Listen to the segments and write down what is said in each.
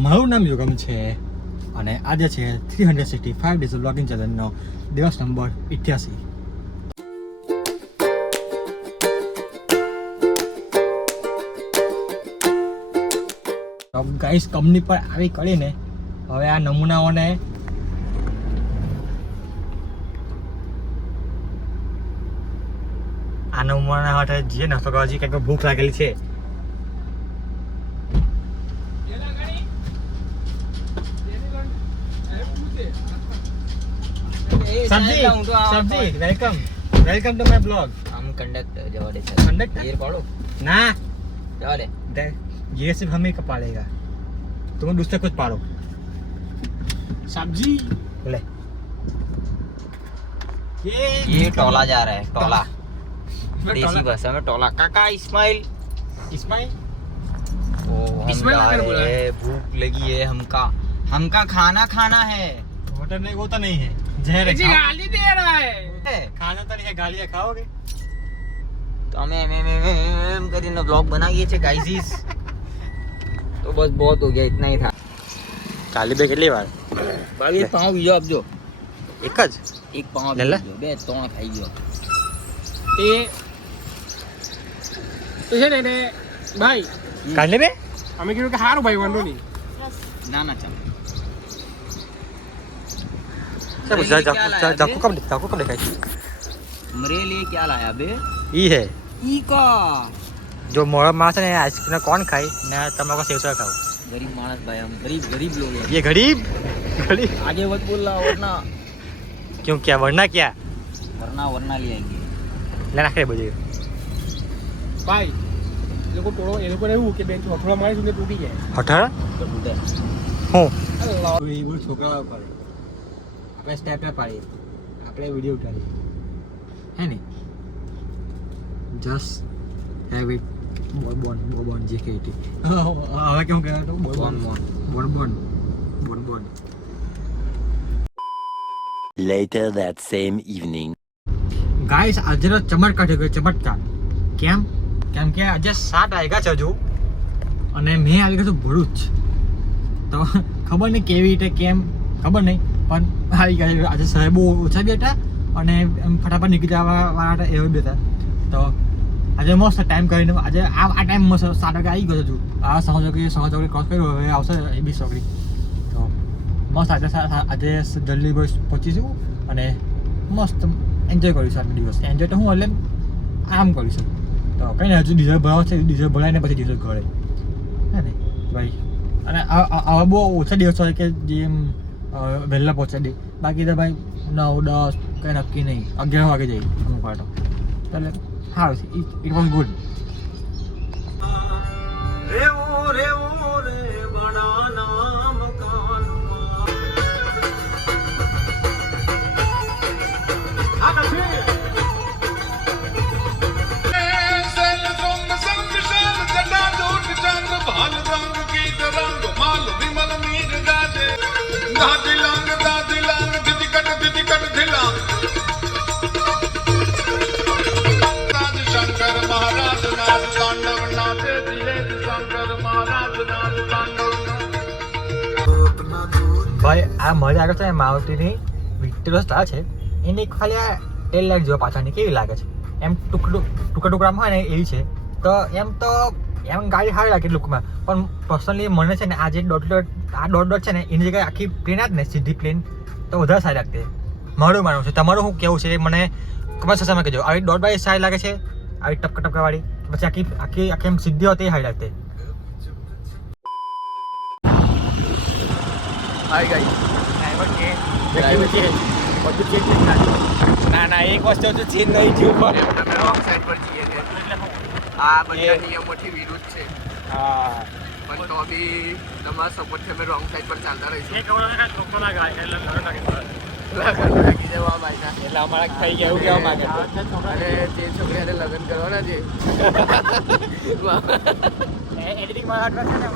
મારું નામ યુગમ છે અને આજે છે 365 ડેઝ બ્લોગિંગ ચેનલનો દિવસ નંબર 88. તો ગાઈસ કંપની પર આવી કરીને હવે આ નમૂનાઓને માટે જે નાસ્તો કરવા જઈએ કંઈક ભૂખ લાગેલી છે. सब्जी वेलकम टू माय ब्लॉग. हम कंडक्टर जवाड़े से कंडक्टर ये पढ़ो ना जवाड़े ये सिर्फ हमें का पालेगा, तुम दूसरे कुछ पालो. सब्जी ले ये टोला जा रहा है. टोला देसी भाषा में टोला. काका इस्माइल इस्माइल इस्माइल भूख लगी है. हमका खाना है. होटल नहीं वो तो नहीं है, जहर है. गाली दे रहा है. खाना तो नहीं है, गालियां खाओगे. तो हमें एम કરીને ब्लॉग बनाइए थे गाइस. तो बस बहुत हो गया, इतना ही था. કાલી બે કેટલી વાર ભાઈ પાવ બીજો આપજો. એક જ એક પાવ લે લે. બે ત્રણ ખાઈ ગયો. એ તો છે ને ભાઈ કાલી બે અમે કીધું કે સારું ભાઈ વાંધો નહીં. ના ના ચાલ. सब जाको कब दिखाई मेरे लिए क्या लाया बे? ई है ई का जो मोड़ा मास है आइसक्रीम कौन खाई ना तमाको सेवसा खाओ. गरीब मानस भाई, हम गरीब लोग हैं. ये गरीब आगे मत बोल रहा वरना क्यों क्या वरना क्या वरना ले आएंगे. लेना करे बजे ભાઈ એ લોકોને એવું કે બેન થોડા મારી સુધી તૂટી જાય. હઠાર तो उधर હું એ છોકરાઓ કરે આપણે સ્ટેપ ના પાડીએ, આપણે વિડીયો ઉતારીએ હે ને. જસ્ટ હેવ ઇટ બોન જે કે ટી હવે કેવું કહેવાય તો બોન. Later that same evening. Guys આજનો ચમત્કાર થઈ ગયો. ચમત્કાર કેમ કે આજે 7 વાગ્યા છે હજુ અને મેં આવી ગયો છું ભરૂચ. તો ખબર નહીં કેવી રીતે કેમ ખબર નહીં પણ આવી ગયા. આજે સાહેબ બહુ ઓછા બેઠા અને એમ ફટાફટ નીકળી જવા વાળા એવા બેઠા. તો આજે મસ્ત ટાઈમ કરીને આજે આ ટાઈમ મસ્ત 7 વાગે આવી ગયો છું. આ સહજોગી ક્રોસ કર્યું, હવે આવશે 20 ચોકડી. તો મસ્ત આજે જલ્દી બસ પહોંચીશું અને મસ્ત એન્જોય કરીશું આજનો દિવસ. એન્જોય તો હું એટલે આમ કરીશું. તો કંઈ નહીં, હજુ ડીઝલ ભરાવો છે, ડીઝલ ભરાઈને પછી ડીઝલ ઘરે હે ને ભાઈ. અને આવા બહુ ઓછા દિવસો હોય કે જેમ વહેલા પહોંચાડી દે. બાકી તો ભાઈ 9, 10 કંઈ નક્કી નહીં, 11 વાગે જાય અમુક વાર તો. એટલે સારું છે. It was good. ભાઈ આ મારી આગળ છે મારુતિની વિક્ટોરિયા સ્ટાર છે, એની ખાલી આ ટેલ લાઇટ જોવા પાછળની કેવી લાગે છે એમ ટુકડામાં હોય ને એવી છે. તો એમ ગાડી સારી લાગે લુકમાં, પણ પર્સનલી મને છે ને આ જે ડોટ છે ને એની જગ્યાએ આખી પ્લેન જ ને સીધી પ્લેન તો વધારે સારી લાગતી. મારું માનવું છે. તમારું શું કેવું છે મને કમેન્ટ સેક્શનમાં કહેજો. આવી ડોટ બાય સારી લાગે છે, આવી ટપકાવાળી, પછી આખી એમ સીધી હોતી સારી લાગતી. હાય ગાઈસ ના એક વસ્તુ તો ચેન્જ નહીં થયું પણ તમે રોંગ સાઈડ પર જઈએ છે. આ બધા નિયમોથી વિરુદ્ધ છે. હા પણ તો બી તમારા સપોર્ટથી અમે રોંગ સાઈડ પર ચાલતા રહીશું. એક કવડા છોકરો ના ગાય એટલે લગન લાગી જવા ભાઈ એટલે અમારા થઈ ગયા એવું કહેવા માંગે. અને જે છોકરીને લગ્ન કરવાના છે એડિટિંગ મારા હાથમાં છે ને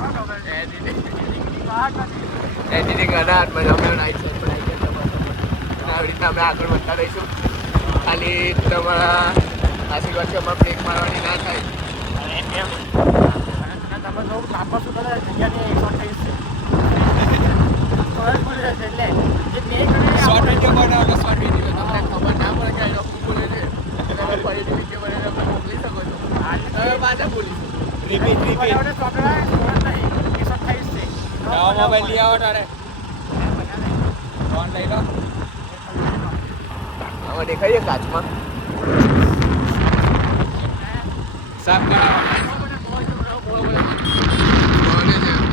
એડિટિંગ મારા હાથમાં અમે રાઈટ સાઈડ પર આવી ગયા. આવી રીતના અમે આગળ વધતા રહીશું. ખાલી તમારા આશીર્વાદ છે અમારે બ્રેક મારવાની ના થાય. તમે જો કાપડ શું કરે જગ્યાની 128 છે. મોબાઈલ લઈ આવો તારે ફોન લઈ લો હવે દેખાય કાચમાં સાફ કરાવો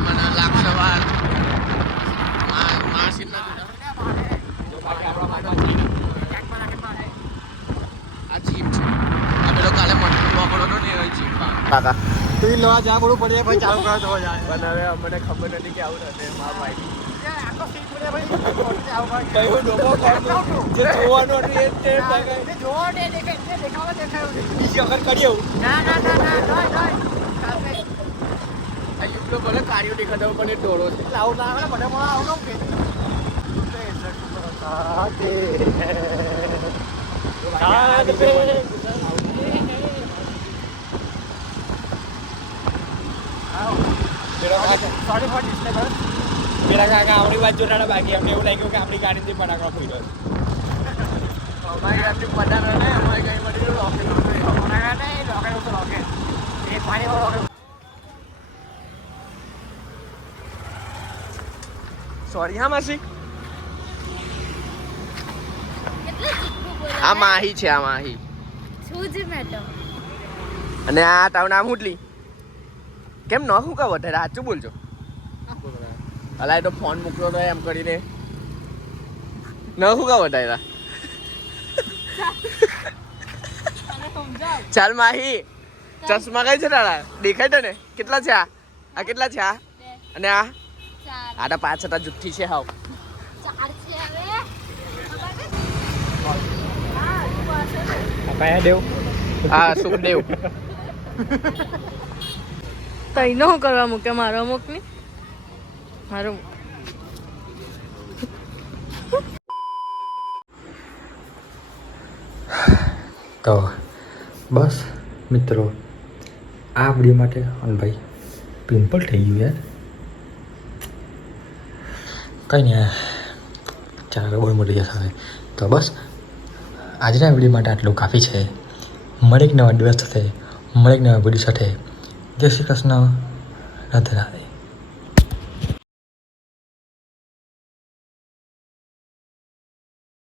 મને લાગશે વાર માસી ના આ જીમ છે આ પેલો કાલે મટકી વાપરો તો ને એ જીમ કાકા તું લોવા જા બોલું પડે ભાઈ ચાલુ કરો તો જાય પણ હવે અમને ખબર નથી કે આવું થશે મારા ભાઈ આખો સીટ પડે ભાઈ કયું ડોબો ખાવાનું જે જોવાનું હતું એ તે દેખાય જોવા દે દેખાવા દેખાયું બીજી વખત કરી આવું ના આ યુટ્યુબ બોલે કાર્યો દેખાતો પણ એ ડોળો છે લાવ ના મને મોળા આવનો કે સાત પે પેલા કાકા આપણી વાત જોડાડા બાકી અમને એવું લાગ્યું કે આપણી ગાડીથી ફટાકડા ફોઈ રહ્યો અમારી ગાડી ફટાકડા ને અમારી ગાડી મળી રોકેટ એક પાણી વાળો સોરી હા માસી આ માહી છે આ માહી અને આ તારું નામ ઉટલી કેમ ન શું કહો વધારે સાચું બોલજો અલા તો ફોન મૂક્યો તો એમ કરીને ન શું કહો વધારે ચાલ માહી ચશ્મા કઈ છે તારા દેખાય તને કેટલા છે આ કેટલા છે આ અને આ તો પાંચ હતા જુઠ્ઠી છે હાવ કયા દેવ આ સુખદેવ તઈનો શું કરવા મૂકે મારો અમુક ની મારું તો બસ મિત્રો આ વિડીયો માટે ભાઈ પિમ્પલ થઈ ગયું યાર કંઈ નહીં ચાલ બહુ મોટી જશે હવે તો બસ આજના વિડીયો માટે આટલું કાફી છે મળે એક નવા દિવસ સાથે મળે એક નવા વિડીયો સાથે જય શ્રી કૃષ્ણ રાધે રાધે